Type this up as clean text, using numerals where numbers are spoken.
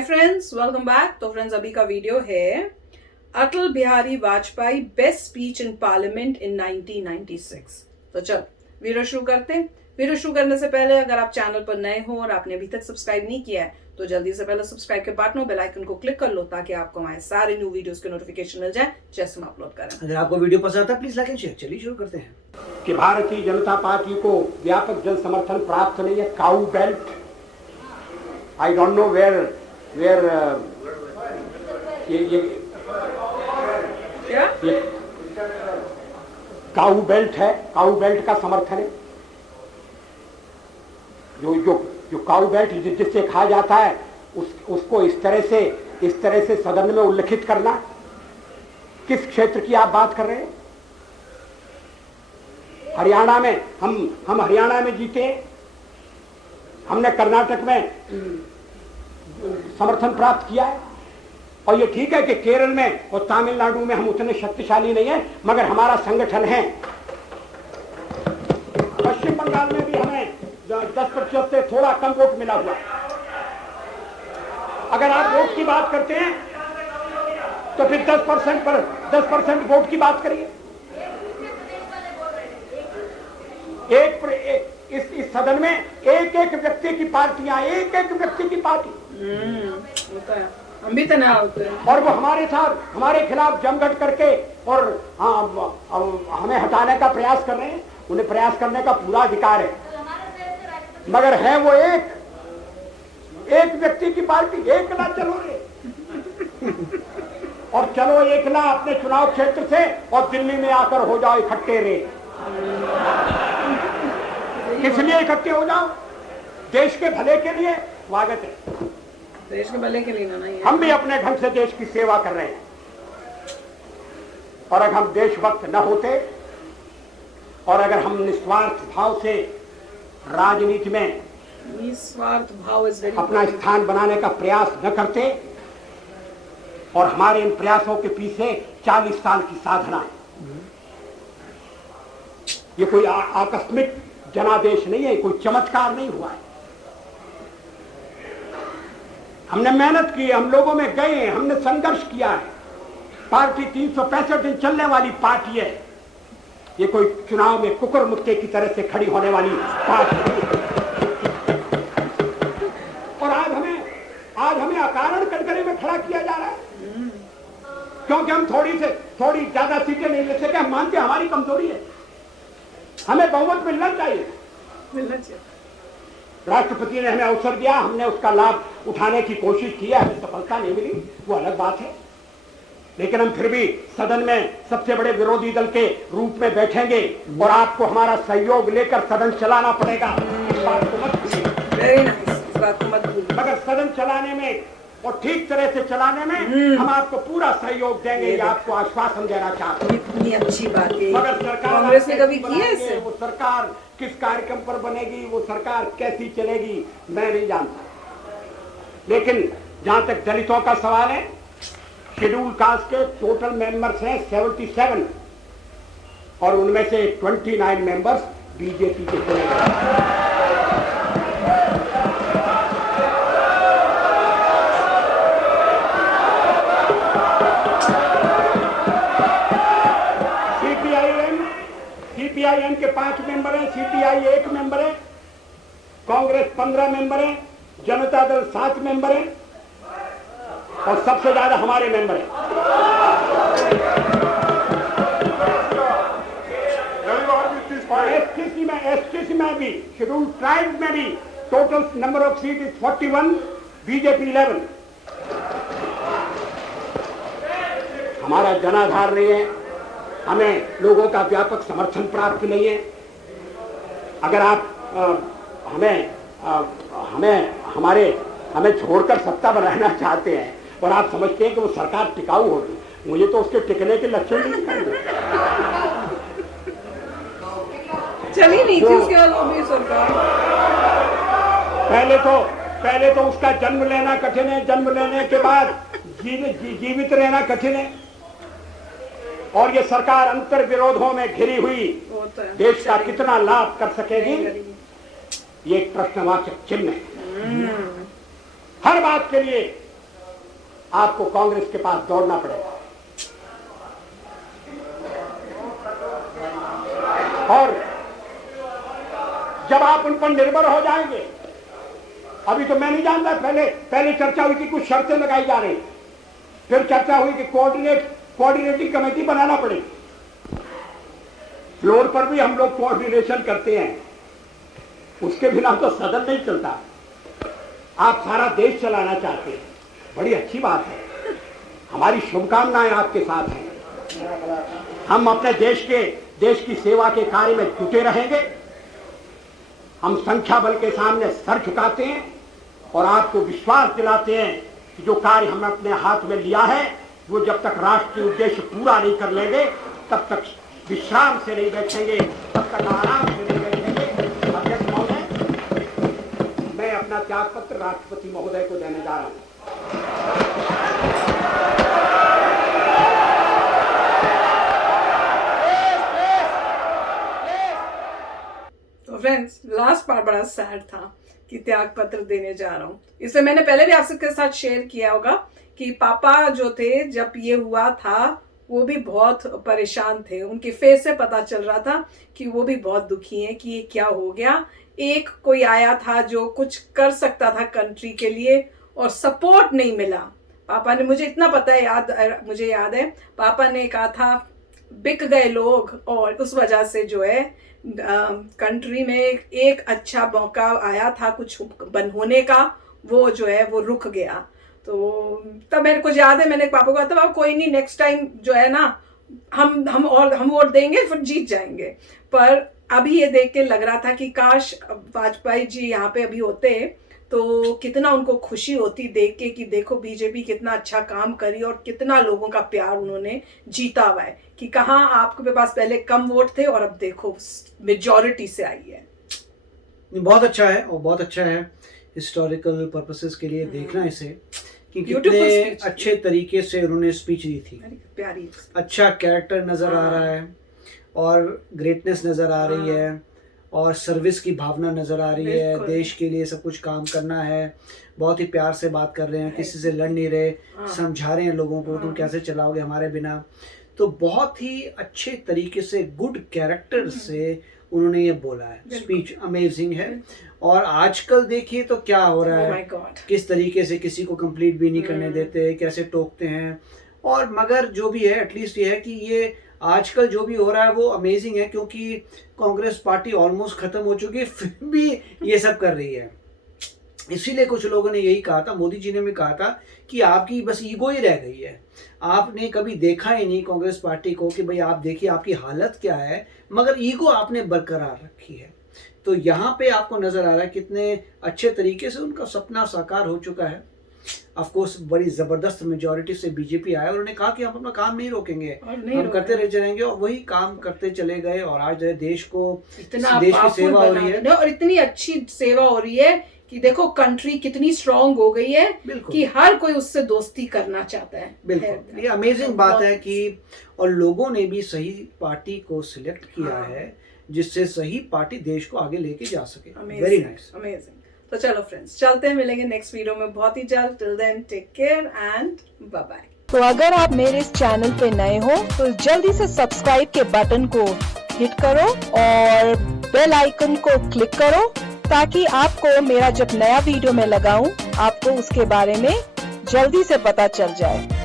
हाय friends, welcome back. तो friends, अभी का वीडियो है Atal Bihari Vajpayee best speech in parliament in 1996। तो चल वीडियो शुरू करते हैं। वीडियो शुरू करने से पहले अगर आप चैनल पर नए हो और आपने अभी तक सब्सक्राइब नहीं किया है तो जल्दी से पहले सब्सक्राइब के बटन और बेल आइकन को क्लिक कर लो ताकि आपको हमारे सारे न्यू वीडियोस के नोटिफिकेशन मिल जाए जैसे हम अपलोड करें। अगर आपको वीडियो पसंद आता है प्लीज लाइक एंड शेयर। चलिए शुरू करते हैं कि भारतीय जनता पार्टी को व्यापक जन समर्थन प्राप्त नहीं है। Cow belt, I don't know where ये काऊ बेल्ट है, काऊ बेल्ट का समर्थन है। जो काऊ बेल्ट जिससे कहा जाता है उसको इस तरह से सदन में उल्लिखित करना। किस क्षेत्र की आप बात कर रहे हैं? हरियाणा में हम हरियाणा में जीते, हमने कर्नाटक में समर्थन प्राप्त किया है। और ये ठीक है कि केरल में और तमिलनाडु में हम उतने शक्तिशाली नहीं है, मगर हमारा संगठन है। पश्चिम बंगाल में भी हमें 10% से थोड़ा कम वोट मिला हुआ। अगर आप वोट की बात करते हैं तो फिर 10% वोट की बात करिए। इस सदन में एक व्यक्ति की पार्टियां, एक व्यक्ति की पार्टी होता है, हम भी तनाव होते हैं। और वो हमारे खिलाफ जमघट करके और हमें हटाने का प्रयास कर रहे हैं। उन्हें प्रयास करने का पूरा अधिकार है, मगर है वो एक व्यक्ति की पार्टी। एकला चलो रे और चलो एकला अपने चुनाव क्षेत्र से और दिल्ली में आकर हो जाओ इकट्ठे रे। किस लिए इकट्ठे हो जाओ? देश के भले के लिए। स्वागत है, देश के भले के लिए ना ही। हम भी अपने ढंग से देश की सेवा कर रहे हैं। और अगर हम देशभक्त न होते और अगर हम निस्वार्थ भाव से राजनीति में निस्वार्थ भाव अपना स्थान बनाने का प्रयास न करते, और हमारे इन प्रयासों के पीछे 40 साल की साधना है। ये कोई आकस्मिक जनादेश नहीं है, कोई चमत्कार नहीं हुआ है। हमने मेहनत की, हम लोगों में गए, हमने संघर्ष किया है। पार्टी 365 दिन चलने वाली पार्टी है। ये कोई चुनाव में कुकुर मुक्के की तरह से खड़ी होने वाली पार्टी है। और आज हमें अकारण कटघरे में खड़ा किया जा रहा है क्योंकि हम थोड़ी ज्यादा सीटें नहीं ले सके। हम मानते हमारी कमजोरी है, हमें बहुमत मिलना चाहिए। राष्ट्रपति ने हमें अवसर दिया, हमने उसका लाभ उठाने की कोशिश की है। हमें सफलता नहीं मिली, वो अलग बात है, लेकिन हम फिर भी सदन में सबसे बड़े विरोधी दल के रूप में बैठेंगे और आपको हमारा सहयोग लेकर सदन चलाना पड़ेगा। इस बात को मत भूलिए, मगर सदन चलाने में और ठीक तरह से चलाने में हम आपको पूरा सहयोग देंगे, ये आपको आश्वासन देना चाहते हैं। इतनी अच्छी बात है। मगर सरकार कांग्रेस ने कभी की है इसे? वो सरकार किस कार्यक्रम पर बनेगी, वो सरकार कैसी चलेगी, मैं नहीं जानता। लेकिन जहां तक दलितों का सवाल है, शेड्यूल कास्ट के टोटल मेंबर्स हैं 77 और उनमें से 29 मेंबर्स बीजेपी के चले गए। सीपीआईएम के 5 मेंबर हैं, सीपीआई 1 मेंबर है, कांग्रेस 15 मेंबर है, जनता दल 7 मेंबर है और सबसे ज्यादा हमारे मेंबर हैं। एसटीसी में भी, शेड्यूल ट्राइब में भी total number of seat is 41, BJP 11। हमारा जनाधार नहीं है, हमें लोगों का व्यापक समर्थन प्राप्त नहीं है। अगर आप हमें छोड़कर सत्ता बनाना चाहते हैं और आप समझते हैं कि वो सरकार टिकाऊ होगी, मुझे तो उसके टिकने के लक्षण नहीं दिखाई देते। चली नहीं थी उसके बाद वो भी सरकार। पहले तो उसका जन्म लेना कठिन है, जन्म लेने के बाद जीवित रहना कठिन है। और ये सरकार अंतर विरोधों में घिरी हुई देश का कितना लाभ कर सकेगी, ये एक प्रश्नवाचक चिन्ह है। हर बात के लिए आपको कांग्रेस के पास दौड़ना पड़ेगा। और जब आप उन पर निर्भर हो जाएंगे, अभी तो मैं नहीं जानता, पहले चर्चा हुई कि कुछ शर्तें लगाई जा रही, फिर चर्चा हुई कि कोऑर्डिनेटिंग कमेटी बनाना पड़ेगी। फ्लोर पर भी हम लोग कोऑर्डिनेशन करते हैं, उसके बिना तो सदन नहीं चलता। आप सारा देश चलाना चाहते हैं, बड़ी अच्छी बात है, हमारी शुभकामनाएं आपके साथ हैं। हम अपने देश की सेवा के कार्य में जुटे रहेंगे। हम संख्या बल के सामने सर झुकाते हैं और आपको विश्वास दिलाते हैं कि जो कार्य हमने अपने हाथ में लिया है वो जब तक राष्ट्रीय उद्देश्य पूरा नहीं कर लेंगे तब तक विश्राम से नहीं बैठेंगे, तब तक आराम से नहीं बैठेंगे। अध्यक्ष महोदय, मैं अपना त्याग पत्र राष्ट्रपति महोदय को देने जा रहा हूं। तो फ्रेंड्स, लास्ट पार्ट बड़ा सैड था कि त्याग पत्र देने जा रहा हूं। इसे मैंने पहले भी आपके साथ शेयर किया होगा कि पापा जो थे, जब ये हुआ था वो भी बहुत परेशान थे। उनके फेस से पता चल रहा था कि वो भी बहुत दुखी हैं कि ये क्या हो गया। एक कोई आया था जो कुछ कर सकता था कंट्री के लिए और सपोर्ट नहीं मिला। पापा ने, मुझे इतना पता है, मुझे याद है पापा ने कहा था बिक गए लोग, और उस वजह से जो है कंट्री में एक अच्छा मौका आया था कुछ होने का, वो जो है वो रुक गया। तो तब मेरे को याद है, मैंने पापा को कहा था कोई नहीं, नेक्स्ट टाइम जो है ना हम वोट देंगे, फिर जीत जाएंगे। पर अभी ये देख के लग रहा था कि काश वाजपेयी जी यहाँ पे अभी होते तो कितना उनको खुशी होती देख के कि देखो बीजेपी कितना अच्छा काम करी और कितना लोगों का प्यार उन्होंने जीता हुआ है। कि कहाँ आपके पास पहले कम वोट थे और अब देखो मेजॉरिटी से आई है। बहुत अच्छा है, और बहुत अच्छा है हिस्टोरिकल पर्पसेस के लिए देखना इसे, कि कितने अच्छे तरीके से उन्होंने स्पीच दी थी। प्यारी, अच्छा कैरेक्टर नजर आ रहा है और ग्रेटनेस नजर आ रही है और सर्विस की भावना नजर आ रही है। देश के लिए सब कुछ काम करना है, बहुत ही प्यार से बात कर रहे हैं, किसी से लड़ नहीं रहे, समझा रहे हैं लोगों को तुम कैसे चलाओगे हमारे बिना। तो बहुत ही अच्छे तरीके से, गुड कैरेक्टर से उन्होंने ये बोला है। स्पीच अमेजिंग है। और आजकल देखिए तो क्या हो रहा है, किस तरीके से किसी को कंप्लीट भी नहीं करने देते, कैसे टोकते हैं। और मगर जो भी है, एटलीस्ट ये है कि ये आजकल जो भी हो रहा है वो अमेजिंग है, क्योंकि कांग्रेस पार्टी ऑलमोस्ट खत्म हो चुकी है, फिर भी ये सब कर रही है। इसीलिए कुछ लोगों ने यही कहा था, मोदी जी ने भी कहा था कि आपकी बस ईगो ही रह गई है, आपने कभी देखा ही नहीं कांग्रेस पार्टी को कि भाई आप देखिए आपकी हालत क्या है, मगर ईगो आपने बरकरार रखी है। तो यहाँ पे आपको नजर आ रहा है कितने अच्छे तरीके से उनका सपना साकार हो चुका है। ऑफ कोर्स बड़ी जबरदस्त मेजॉरिटी से बीजेपी आया, उन्होंने कहा कि हम अपना काम नहीं रोकेंगे, हम करते रह जाएंगे, और वही काम करते चले गए। और आज देश को, देश की सेवा हो रही है, और इतनी अच्छी सेवा हो रही है कि देखो कंट्री कितनी स्ट्रांग हो गई है कि हर कोई उससे दोस्ती करना चाहता है। बिल्कुल, ये अमेजिंग बात है कि और लोगों ने भी सही पार्टी को सिलेक्ट किया है, जिससे सही पार्टी देश को आगे लेके जा सके। Very nice, amazing. तो चलो फ्रेंड्स, चलते हैं, मिलेंगे नेक्स्ट वीडियो में बहुत ही जल्द। Till then take care and bye bye. तो अगर आप मेरे इस चैनल पे नए हो तो जल्दी से सब्सक्राइब के बटन को हिट करो और बेल आइकन को क्लिक करो, ताकि आपको मेरा जब नया वीडियो मैं लगाऊं आपको उसके बारे में जल्दी से पता चल जाए।